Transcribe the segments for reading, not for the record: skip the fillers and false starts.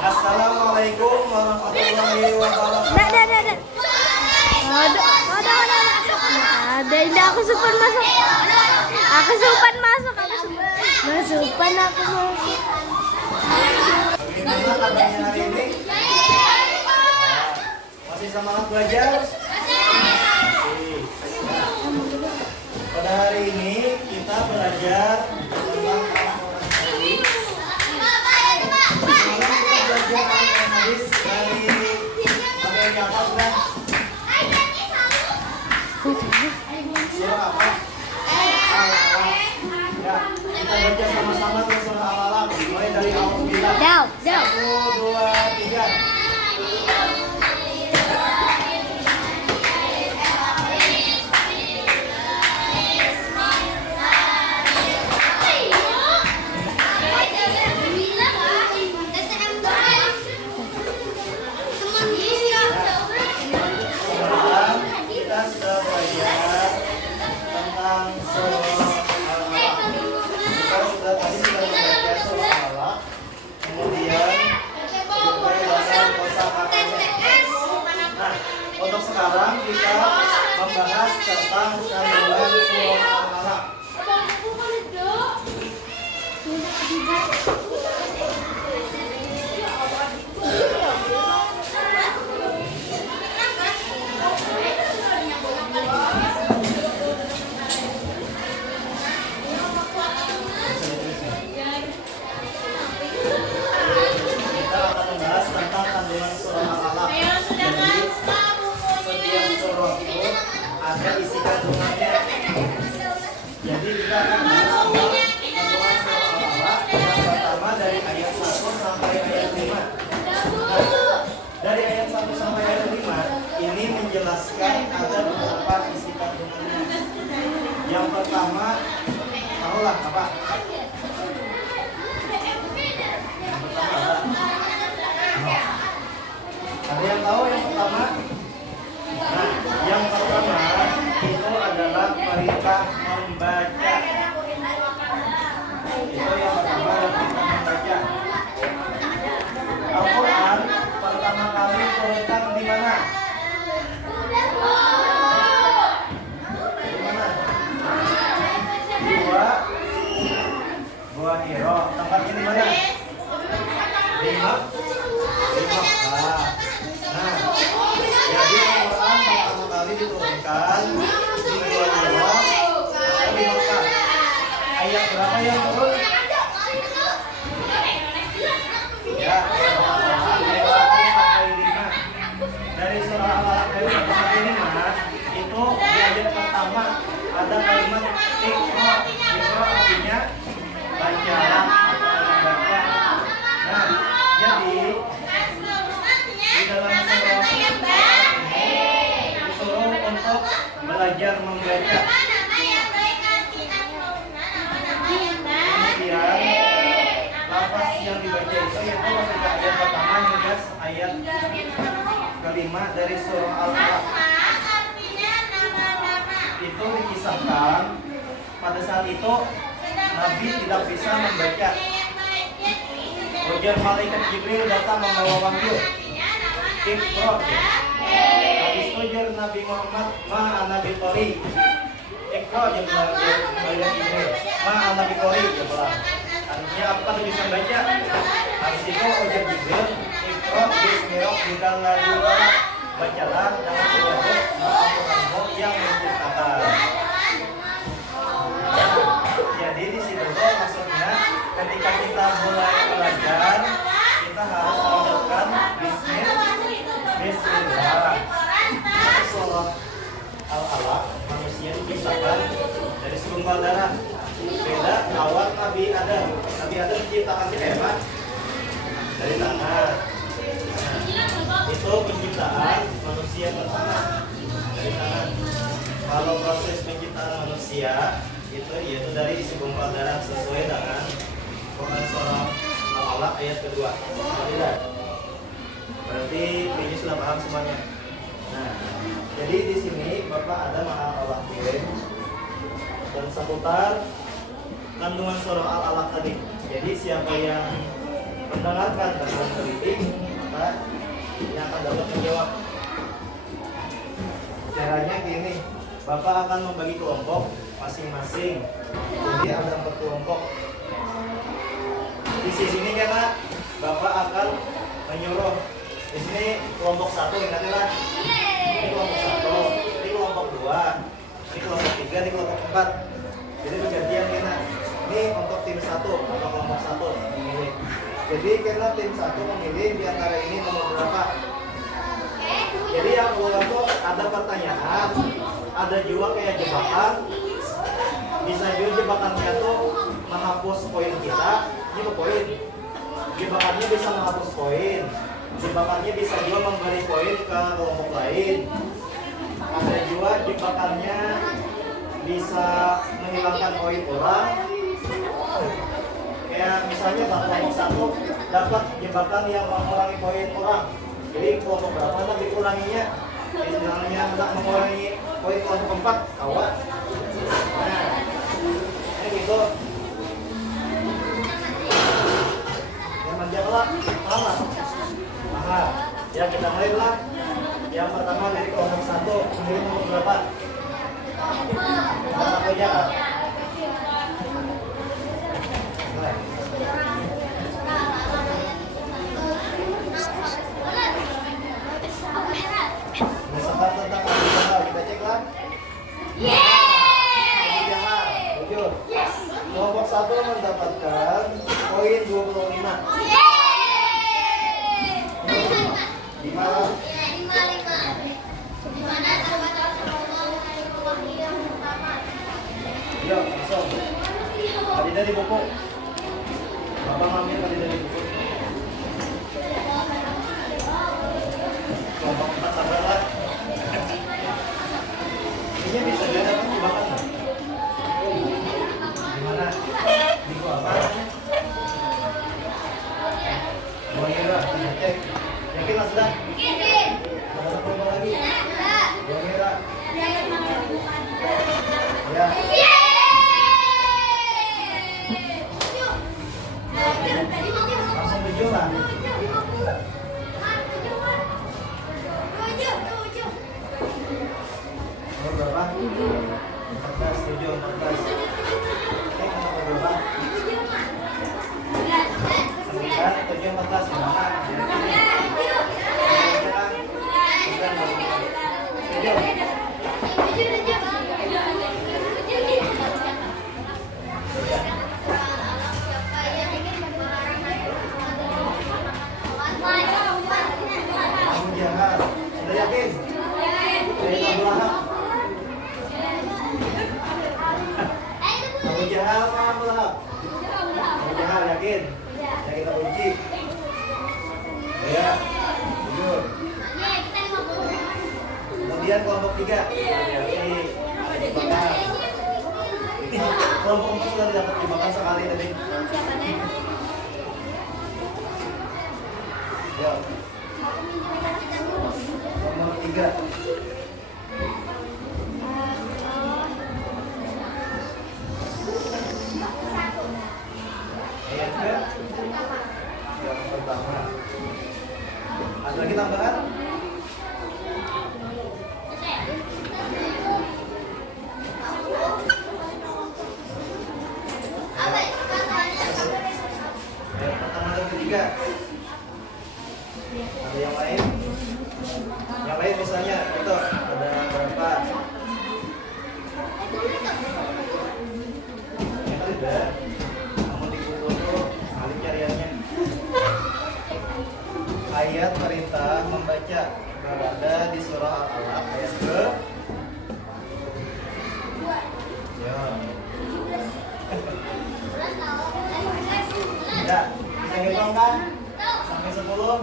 Assalamualaikum warahmatullahi wabarakatuh. Ada. Ada, ini aku supan masuk. Aku supan masuk. Masukan aku masuk. Bagaimana kabarnya hari ini? Masih semangat belajar? Pada hari ini kita belajar tentang hadis. Belajar hadis dari apa yang diangkat sudah? Surah apa? Al-Alaq. Ya, kita baca sama-sama ke surah Al-Alaq. Mulai dari awal kita. Down. 1, 2, 3. Kita sudah belajar tentang surah Al-Alaq. Kita tadi sudah membaca surah Al-Alaq. Kemudian dalam kosakatanya. Nah, untuk sekarang kita membahas tentang kandungan surah Al-Alaq. Kita akan membahas tentang kandungan surah Al-Alaq. Jadi setiap surah itu ada isi kandungannya. Jadi kita akan bahas tentang kandungan surah Al-Alaq. Yang pertama dari ayat 1 sampai ayat 5. Nah, dari ayat 1 sampai ayat 5 ini menjelaskan ada beberapa isi kandungannya. Yang pertama, tahulah apa? Ada yang tahu yang pertama? Nah, yang pertama itu adalah perintah membaca. Itu yang pertama adalah perintah membaca. Al-Quran pertama kali turunkan di mana? Di mana? Gua Hiro. Tempatnya di mana? Di Makkah. Nah, jadi Al-Quran pertama kali diturunkan di Gua Hiro atau di Makkah. Ayat berapa yang turun? Ya, ayat 1 sampai 5. Dari surah Al-Alaq dari 1 sampai 5 itu di ayat pertama ada kalimat Iqra. Iqra artinya bacalah atau membaca. Nah, jadi di dalam surah Al-Alaq ini disuruh untuk belajar membaca. Kemudian lafaz yang dibaca itu yaitu maksudnya ayat pertama hingga ayat kelima dari surah Al-Alaq. Itu dikisahkan pada saat itu Nabi tidak bisa membaca. Ujar malaikat Jibril datang membawa wahyu. Iqra. Habis itu ujar Nabi Muhammad, "Ma ana biqari." Iqra yang malaikat Jibril. "Ma ana biqari." Artinya aku kan bisa baca. Habis itu ujar Jibril, "Iqra bismi rabbikal ladzi khalaq." Bacalah dengan menyebut nama Tuhanmu yang menciptakan. Jadi di situ maksudnya ketika kita mulai belajar kita harus mengucapkan Bismillah. Surah Al-Alaq manusia diciptakan dari segumpal darah. Beda awal Nabi Adam. Nabi Adam diciptakan dari apa? Dari tanah. Itu penciptaan manusia pertama dari tanah. Kalau proses penciptaan manusia itu yaitu dari segumpal darah sesuai dengan Quran surah Al-Alaq ayat kedua. Tidak. Berarti ini sudah paham semuanya. Nah, jadi di sini Bapak ada Al-Alaq dan seputar kandungan surah Al-Alaq tadi. Jadi siapa yang mendengarkan dan meneliti, maka yang akan dapat menjawab. Caranya gini, Bapak akan membagi kelompok masing-masing. Jadi ada 4 kelompok. Di sini karena Bapak akan menyuruh. Di sini kelompok 1, ingatlah. Ini kelompok 1, ini kelompok 2, ini kelompok 3, ini kelompok 4. Jadi bergantian karena ini untuk tim 1 atau kelompok 1 memilih. Jadi karena tim 1 memilih di antara ini nomor berapa. Jadi yang keluar tuh ada pertanyaan, ada juga kayak jebakan. Bisa juga jebakannya tuh menghapus poin kita. Ini ke poin. Jebakannya bisa menghapus poin. Jebakannya bisa juga memberi poin ke kelompok lain. Ada juga jebakannya bisa menghilangkan poin orang. Kayak misalnya kelompok 1 dapat jebakan yang mengurangi poin orang. Jadi kelompok berapa nanti dikuranginya? Misalnya hendak mengurangi poin kelompok 4, kawan. Nah, ini gitu. Yang menjawab sama. Maka ya kita mulai lah. Yang pertama dari kelompok 1, kemudian nomor berapa? Nomor 1 aja kan? Mulai. Misalkan tentang Al-Jahal, kita cek lah. Al-Jahal, jujur. Kelompok 1 mendapatkan poin 25. Gimana? Yuk, langsung. Kandidat di buku. Bapak ngambil kandidat di buku. Kelompok 4 sabar lah. Ini bisa jadi apa? Jebakan nggak? Gimana? Minggu apa? Mau ngira? Cek. Yakin lah sudah? Ada apa lagi? Mau ngira? Ya. Langsung tujuh lah. Nomor berapa? 14, 7, 14. Nomor berapa? 9, 7, 14. Gimana? Kamu jangan. Sudah yakin? Dari Abu Lahab. Abu Jahal apa Abu Lahab? Abu Jahal, yakin? Ya kita uji. Ya, jujur. Kemudian kelompok 3. Jebakan. Kelompok 4 sudah dapat jebakan sekali tadi. Ya. Nomor 3. Ayat ke yang pertama. Ada lagi tambahan? Ayat pertama dan ketiga. Ada yang lain? Yang lain misalnya itu ada berapa? Yang ada. Kamu di buku tuh kali cariannya. Ayat perintah membaca berada di surah Al-Alaq ayat ke. Ya. Ya, kita hitung kan? Sampai 10.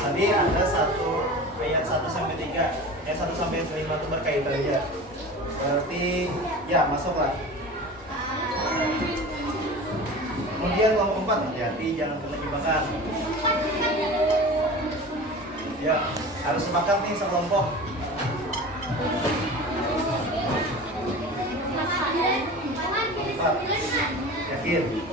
Tadi ada ayat 1 sampai 3. Ayat 1 sampai 5 itu berkaitan aja. Berarti ya masuklah. Kemudian Kemudian kelompok 4, hati-hati jangan kena jebakan. Ya, harus sepakat nih sekelompok. Empat. Yakin?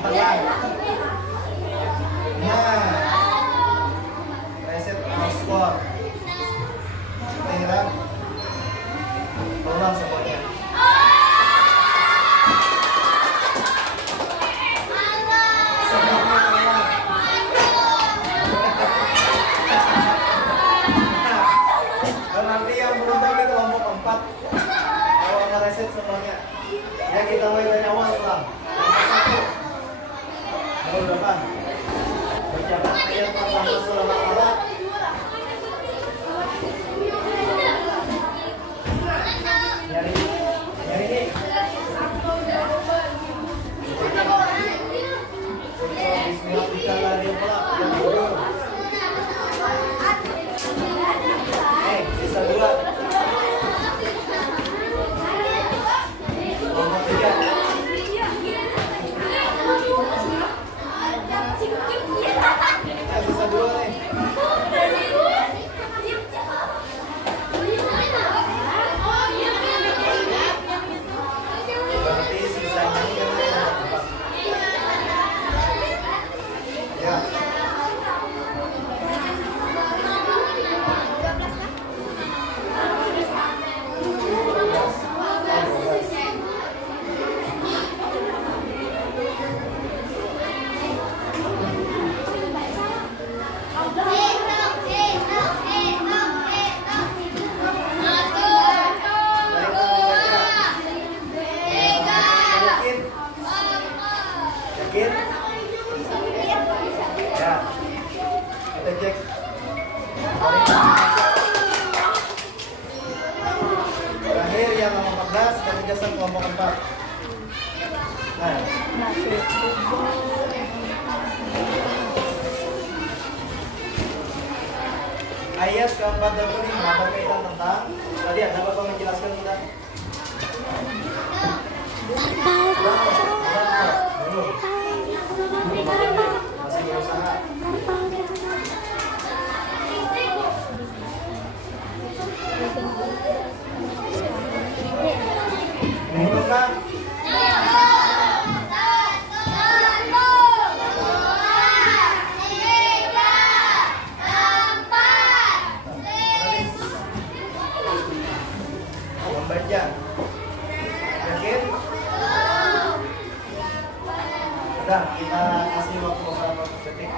Empat lah. Nah, reset skor. Kita ulang semuanya. Dan nanti yang beruntung di kelompok 4 kalau ngereset semuanya. Ya kita mulai dari awal ulang. Yang satu. Berapa? Bacakan ayat pertama surah Al-Baqarah. Nyari ini. Bismillahirrahmanirrahim. Sisa 2. Nomor 3. Sisa 2 nih. Berarti sisanya ini kan nomor 4. Ya. Yakin? Ya. Kita cek. Terakhir yang nomor 14 ketegasan kelompok 4. Nah. Ayat keempat dan kelima berkaitan tentang tadi ada Bapak menjelaskan tentang masih berusaha. Minum kan? Membaca. Yakin? Udah, kita kasih waktu beberapa detik.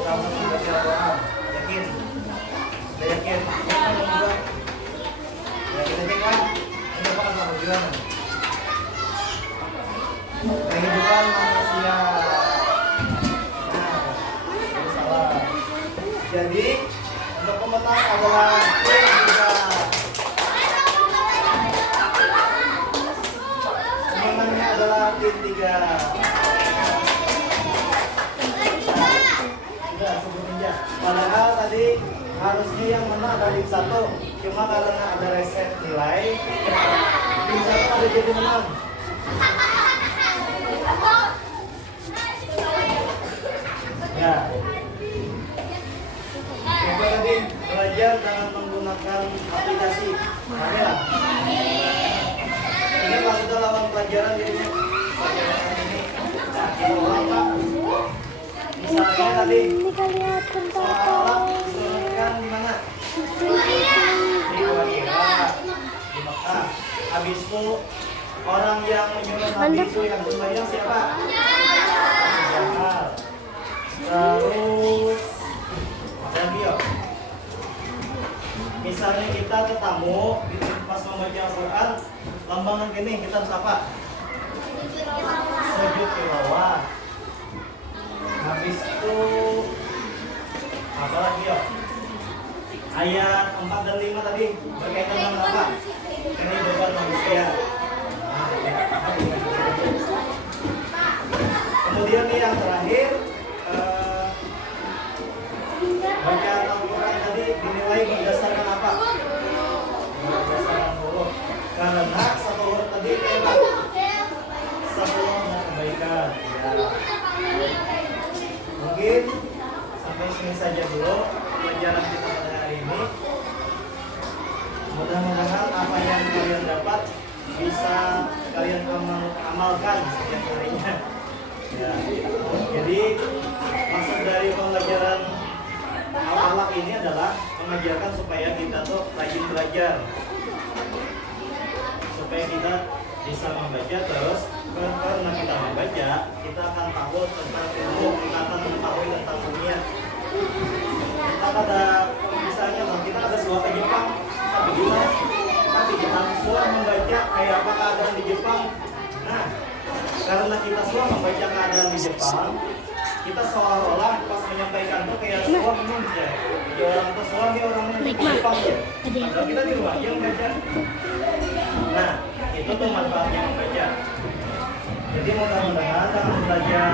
Sama membaca doa. Yakin? Udah yakin? Ya kita cek kan? Ini apa kan tujuan? Kehidupan manusia. Jadi untuk pemenang adalah tim 3. Pemenangnya adalah tim 3. Sudah sebutin aja. Padahal tadi harusnya yang menang dari 1. Cuma karena ada reset nilai, tim 1 ada jadi menang. Ya. Coba tadi belajar dengan menggunakan aplikasi kamera. Ini maksudnya lawan pelajaran dirinya. Pelajaran ini. Nah, kita ulang Pak. Misalnya tadi soal alam diturunkan di mana? Di Wajira, di Mekah. Habis itu orang yang menyuruh Nabi itu yang sembahyang siapa? Jahal. Terus lagi ya. Misalnya kita ketemu pas membaca Al-Quran, lambangan gini kita harus apa? Sujud tilawah. Habis itu apa lagi ya? Ayat 4 dan 5 tadi berkaitan dengan apa? Kehidupan manusia. Kemudian nih yang terakhir, bacaan Al-Quran tadi dinilai Mudah-mudahan apa yang kalian dapat bisa kalian amalkan setiap harinya. Ya. Jadi maksud dari pembelajaran al-alaq ini adalah mengajarkan supaya kita tuh rajin belajar, supaya kita bisa membaca. Terus karena kita membaca, kita akan tahu tentang ilmu, kita akan mengetahui tentang dunia. Kita ada misalnya kita ada sebuah ke Jepang, tapi gimana? Tapi kita semua membaca kayak apa keadaan di Jepang. Nah, karena kita semua membaca keadaan di Jepang, kita seolah-olah pas menyampaikan tuh kayak semua bingung ya. Jadi orang tuh semua nih orangnya di Jepang ya. Padahal kita di rumah aja membaca. Nah, itu tuh manfaatnya membaca. Jadi mudah-mudahan dalam belajar